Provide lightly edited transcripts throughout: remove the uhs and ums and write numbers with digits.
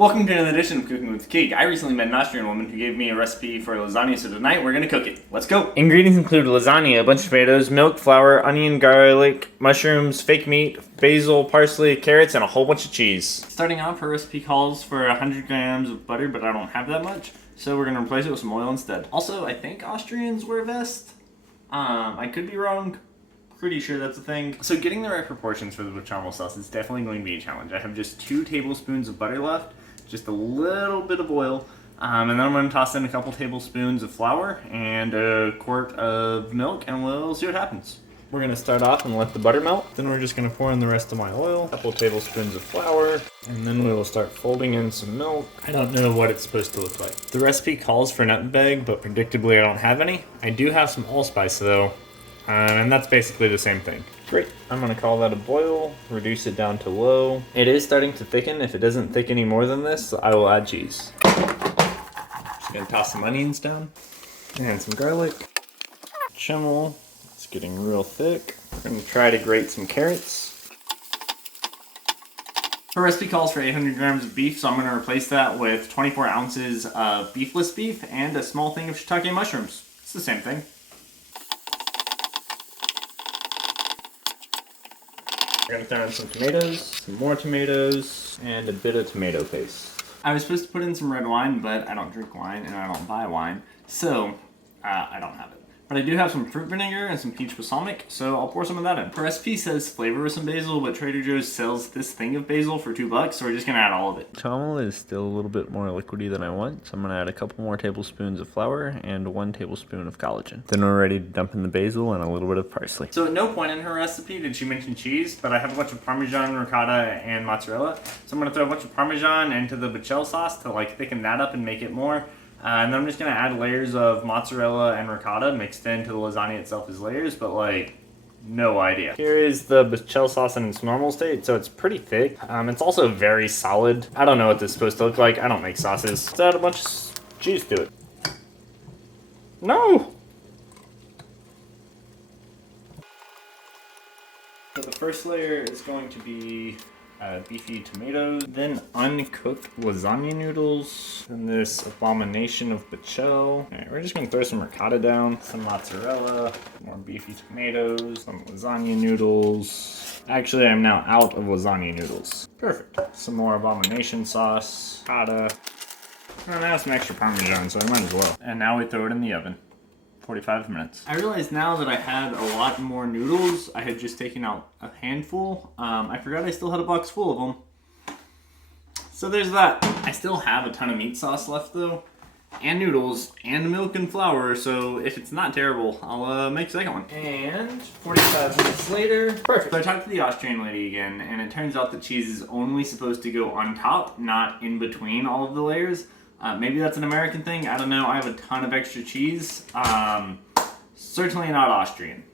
Welcome to another edition of Cooking with Keeg. I recently met an Austrian woman who gave me a recipe for lasagna, so tonight we're going to cook it. Let's go! Ingredients include lasagna, a bunch of tomatoes, milk, flour, onion, garlic, mushrooms, fake meat, basil, parsley, carrots, and a whole bunch of cheese. Starting off, her recipe calls for 100 grams of butter, but I don't have that much, so we're going to replace it with some oil instead. Also, I think Austrians wear a vest. I could be wrong. Pretty sure that's a thing. So getting the right proportions for the bechamel sauce is definitely going to be a challenge. I have just 2 tablespoons of butter left, just a little bit of oil, and then I'm going to toss in a couple tablespoons of flour and a quart of milk, and we'll see what happens. We're going to start off and let the butter melt. Then we're just going to pour in the rest of my oil, a couple tablespoons of flour, and then we will start folding in some milk. I don't know what it's supposed to look like. The recipe calls for nutmeg, but predictably I don't have any. I do have some allspice though, and that's basically the same thing. Great. I'm going to call that a boil, reduce it down to low. It is starting to thicken. If it doesn't thicken any more than this, I will add cheese. Just going to toss some onions down and some garlic. Bechamel. It's getting real thick. We're going to try to grate some carrots. Her recipe calls for 800 grams of beef, so I'm going to replace that with 24 ounces of beefless beef and a small thing of shiitake mushrooms. It's the same thing. We're going to throw in some tomatoes, some more tomatoes, and a bit of tomato paste. I was supposed to put in some red wine, but I don't drink wine and I don't buy wine, so I don't have it. But I do have some fruit vinegar and some peach balsamic, so I'll pour some of that in. The recipe says flavor with some basil, but Trader Joe's sells this thing of basil for $2, so we're just going to add all of it. Bechamel is still a little bit more liquidy than I want, so I'm going to add a couple more tablespoons of flour and 1 tablespoon of collagen. Then we're ready to dump in the basil and a little bit of parsley. So at no point in her recipe did she mention cheese, but I have a bunch of Parmesan, ricotta, and mozzarella. So I'm going to throw a bunch of Parmesan into the bechamel sauce to thicken that up and make it more. And then I'm just going to add layers of mozzarella and ricotta mixed into the lasagna itself as layers, but no idea. Here is the bechamel sauce in its normal state, so it's pretty thick. It's also very solid. I don't know what this is supposed to look like. I don't make sauces. Let's add a bunch of cheese to it. No! So the first layer is going to be beefy tomatoes, then uncooked lasagna noodles, and this abomination of bechamel. Alright, we're just going to throw some ricotta down, some mozzarella, more beefy tomatoes, some lasagna noodles. Actually, I'm now out of lasagna noodles. Perfect. Some more abomination sauce, ricotta. Oh, now some extra Parmesan, so I might as well. And now we throw it in the oven. 45 minutes. I realized now that I had a lot more noodles. I had just taken out a handful. I forgot I still had a box full of them. So there's that. I still have a ton of meat sauce left though, and noodles, and milk and flour, so if it's not terrible, I'll make a second one. And 45 minutes later, perfect. So I talked to the Austrian Lady again, and it turns out the cheese is only supposed to go on top, not in between all of the layers. Maybe that's an American thing, I don't know. I have a ton of extra cheese. Certainly not Austrian.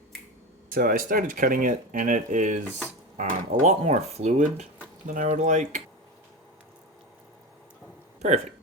So I started cutting it, and it is a lot more fluid than I would like. Perfect.